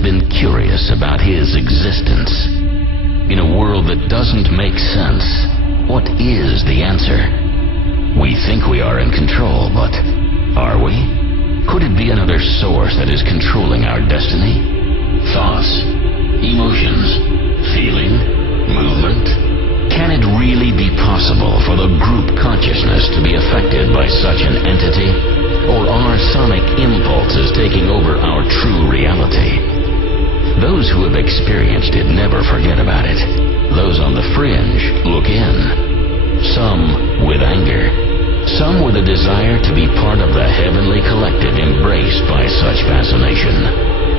been curious about his existence. In a world that doesn't make sense, what is the answer? We think we are in control, but are we? Could it be another source that is controlling our destiny? Thoughts, emotions, feeling, movement? Can it really be possible for the group consciousness to be affected by such an entity? Or are sonic impulses taking over our true reality? Those who have experienced it never forget about it. Those on the fringe look in. Some with anger. Some with a desire to be part of the heavenly collective embraced by such fascination.